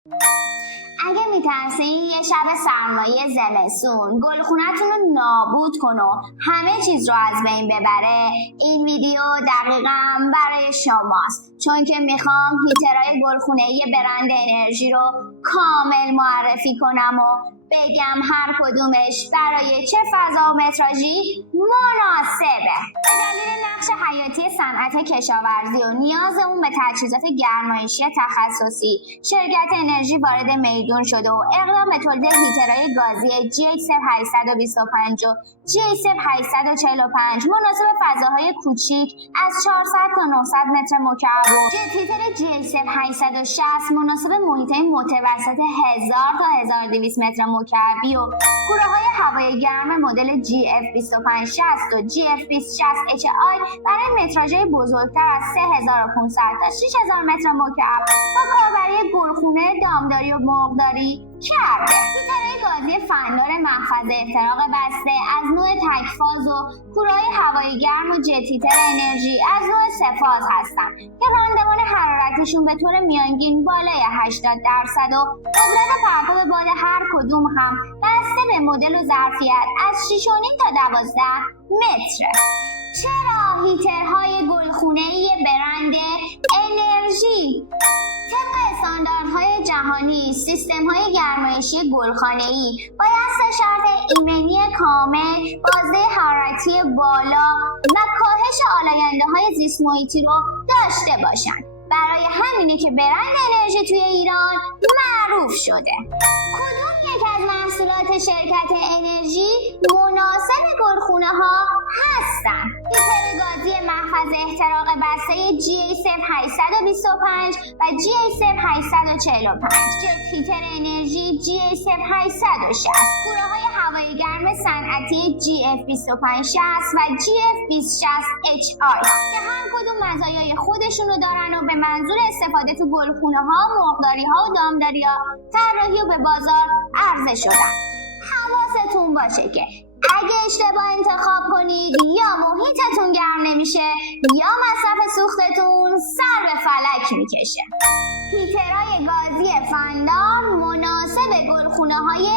اگه میترسین یه شب سرمایه زمستون گلخونه‌تون رو نابود کنه و همه چیز رو از بین ببره، این ویدیو دقیقاً برای شماست، چون که میخوام هیترهای گلخونه‌ای برند انرژی رو کامل معرفی کنم و بگم هر کدومش برای چه فضا و متراژی مناسبه. به دلیل نقش حیاتی صنعت کشاورزی و نیاز اون به تجهیزات گرمایشی تخصصی، شرکت انرژی وارد میدون شده و اقدام به تولید هیترهای گازی GH825 و GH845 مناسب فضاهای کوچیک از 400 تا 900 متر مکعب و جت هیتر GH860 مناسب محیطهای متوسط 1000 تا 1200 متر مکعبی و گروه‌های هوای گرم مدل GF2560 و GF2060HI برای متراژهای بزرگتر از 3500 تا 6000 متر مکعب با کاربری گلخونه، دامداری و مرغداری کرده. هیترهای گازی فنار محفظ احتراق بسته از نوع تکفاز و کوره‌های هوایی گرم و جت هیتر انرژی از نوع سه‌فاز هستند که راندمان حرارتشون به طور میانگین بالای 80% و قدرت پرتاب باد هر کدوم هم بسته به مدل و ظرفیت از 6.5 تا 12 متره. چرا هیترهای گلخونه‌ای برند انرژی؟ طبق استانداردهای جهانی، سیستم‌های گرمایشی گلخانه‌ای باید 3 شرط ایمنی کامل، بازده حرارتی بالا و کاهش آلاینده‌های زیست محیطی رو داشته باشند. برای همینه که برند انرژی توی ایران معروف شده. کدوم یک از محصولات شرکت انرژی مناسب گلخونه‌ها هستن؟ هیتر گازی محفظ احتراق بسته GH825 و GH845، جت هیتر انرژی GH860، گروه‌های هوایی گرم صنعتی GF2560 و GF2060HI که هر کدوم مزایای خودشونو دارن و به منظور استفاده تو گلخونه‌ها، مرغداری‌ها و دامداری‌ها طراحی و به بازار عرضه شدن. حواستون باشه که اگه اشتباه انتخاب کنید یا محیطتون گرم نمیشه یا مصرف سوختتون سر به فلک میکشه. هیترهای گازی فنار مناسب گلخونه‌های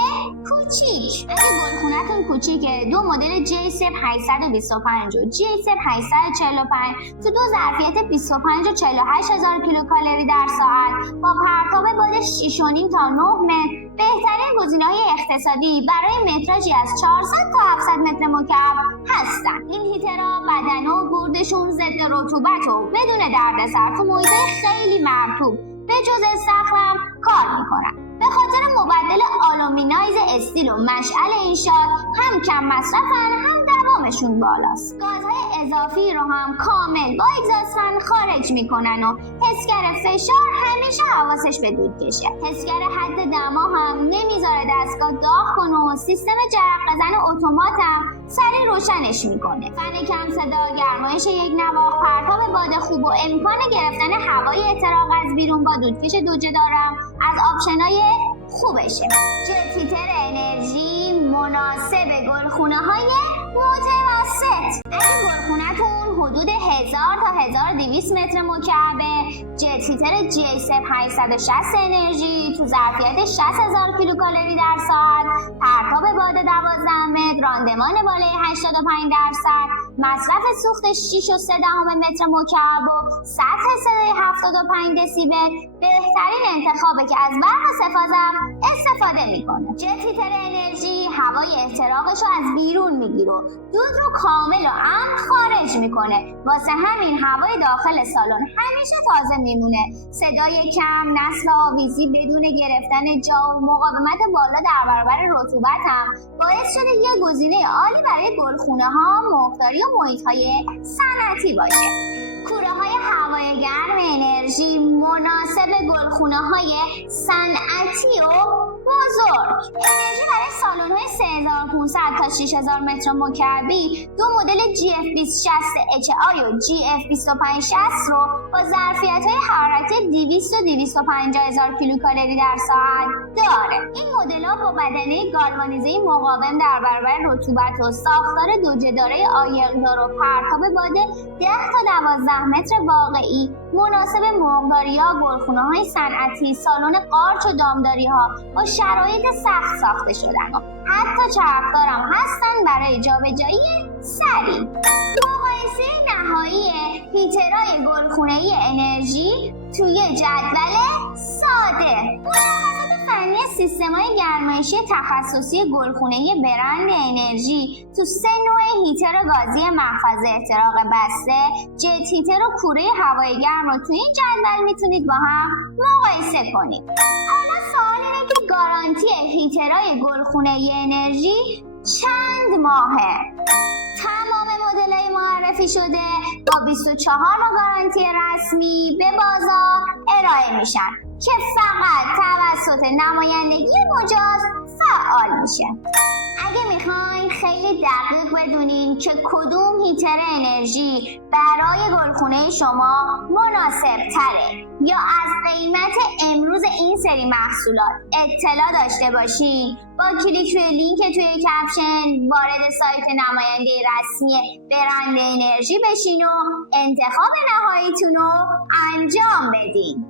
کوچیک. اگه گلخونه‌تون کوچیکه، دو مدل GH825 و GH845 تو دو ظرفیت 25 و 48 هزار کیلوکالری در ساعت با پرتاب باد 6.5 تا 9 متر بهترین گزینه‌های اقتصادی برای متراژی از 400 تا 700 متر مکعب هستن. این هیترها بدنه و گردشون ضد رطوبت و بدون دردسر تو محیط‌های خیلی مرطوب به جز استخرم کار میکنن. به خاطر مبدل آلومینایز استیل و مشعل انشاء هم کم مصرفن، هم دوامشون بالاست. گازهای اضافی رو هم کامل با اگزاست فن خارج میکنن و حسگر فشار همیشه حواسش به دود کشه. حسگر حد دما هم نمیذاره دستگاه داغ کنه و سیستم جرقه زن اتومات هم سریع روشنش میکنه. فن کم صدا، گرمایش یک نواخت، پرتاب باد خوب و امکان گرفتن هوای احتراق از بیرون با دودکش دوجه دارم از آپشنای خوبشه. جت هیتر انرژی مناسب گلخونه‌های متوسط. اگه گلخونه‌تون حدود 1000 تا 1200 متر مکعبه، جت هیتر GH860 انرژی تو ظرفیت 60000 کیلوکالری در ساعت، پرتاب باد 12 متر، راندمان بالای 85%، مصرف سوخت 6.3 متر مکعب و سطح صدای 75 دسیبل بهترین انتخابه که از برق سه‌فازم استفاده میکنه. جت هیتر انرژی هوای احتراقش رو از بیرون میگیره و دود رو کامل و امن خارج میکنه. واسه همین هوای داخل سالن همیشه تازه میمونه. صدای کم، نسل آویزی بدون گرفتن جا و مقاومت بالا در برابر رطوبت هم باعث شده یه گزینه عالی برای گلخونه‌ها، مرغداری و محیط‌های صنعتی باشه. کوره‌های هوای گرم انرژی مناسب گلخونه‌های صنعتی و بزرگ. انرژی برای سالن‌های 3500 تا 6000 متر مکعبی دو مدل GF2060HI و GF2560 رو با ظرفیت‌های حرارتی 200 و 250 هزار کیلوکالری در ساعت داره. این مدل‌ها با بدنه گالوانیزه‌ای مقاوم در برابر رطوبت و ساختار دوجه‌داره عایق‌دار و پرتاب باد 10 تا 12 متر واقعی واقعی مناسب مرغداری‌ها، گلخونه‌های صنعتی، سالن قارچ و دامداری‌ها با شرایط سخت ساخته شدن و حتی چرخدارم هستن برای جابجایی سریع. مقایسه نهایی هیترهای گلخونه‌ای انرژی توی جدول ساده. مشخصات فنی سیستم‌های گرمایشی تخصصی گلخونه‌ای برند انرژی تو 3 نوع هیتر گازی محفظه احتراق بسته، جت هیتر و کوره هوای گرم رو تو این جدول میتونید با هم مقایسه کنید. حالا سوال اینه که گارانتی هیترهای گلخونه‌ای انرژی چند ماهه؟ تمام مدل‌های معرفی شده با 24 ماه گارانتی رسمی به بازار ارائه میشن که فقط توسط نمایندگی مجاز فعال میشه. اگه میخواین خیلی دقیق بدونین که کدوم هیتر انرژی برای گلخونه شما مناسب تره یا از قیمت امروز این سری محصولات اطلاع داشته باشین، با کلیک روی لینک توی کپشن وارد سایت نماینده رسمی برند انرژی بشین و انتخاب نهاییتون رو انجام بدین.